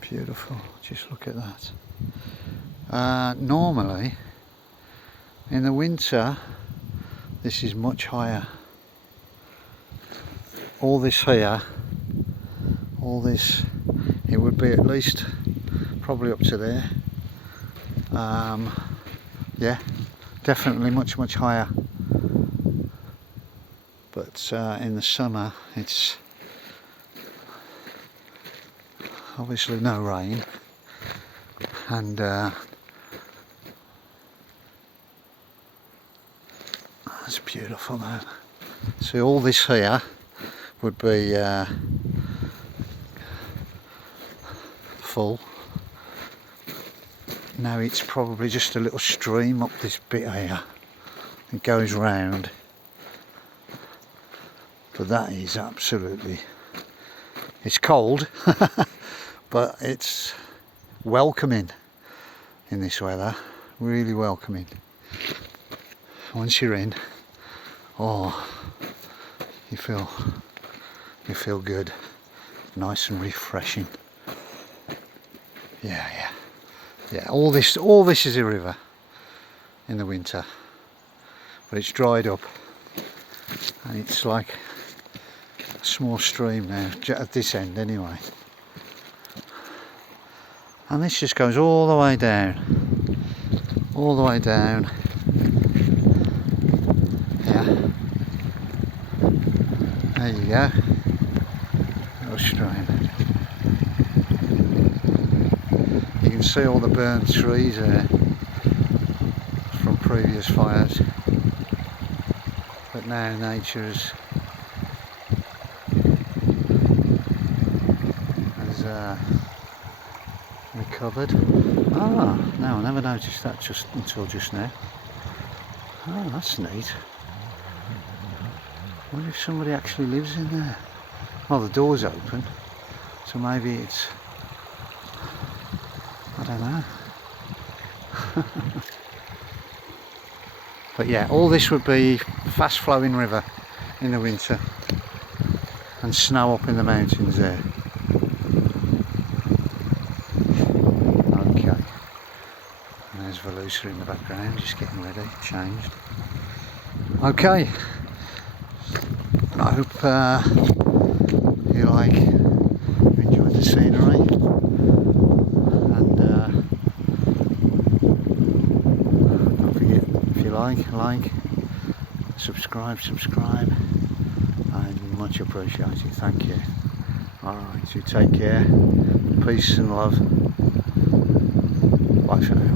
Beautiful, just look at that. Normally in the winter this is much higher. All this here, all this, it would be at least probably up to there. Yeah, definitely much higher. But in the summer it's obviously no rain, and that's beautiful now. See, all this here would be full. Now it's probably just a little stream up this bit here. It goes round. But that is absolutely, it's cold, but it's welcoming in this weather, really welcoming. Once you're in, oh, you feel good, nice and refreshing. Yeah, all this is a river in the winter, but it's dried up and it's like a small stream now at this end anyway, and this just goes all the way down, yeah. There you go, little stream. You can see all the burnt trees there from previous fires, but now nature has recovered. Ah, no, I never noticed that until just now. Oh, that's neat. I wonder if somebody actually lives in there. Well, the door's open, so maybe it's, I don't know. But yeah, all this would be fast flowing river in the winter, and snow up in the mountains there. Okay, and there's Velusa in the background, just getting ready, changed. Okay, I hope you enjoyed the scenery, and don't forget, if you like, subscribe, I'd much appreciated, thank you. Alright, you take care, peace and love, bye for now.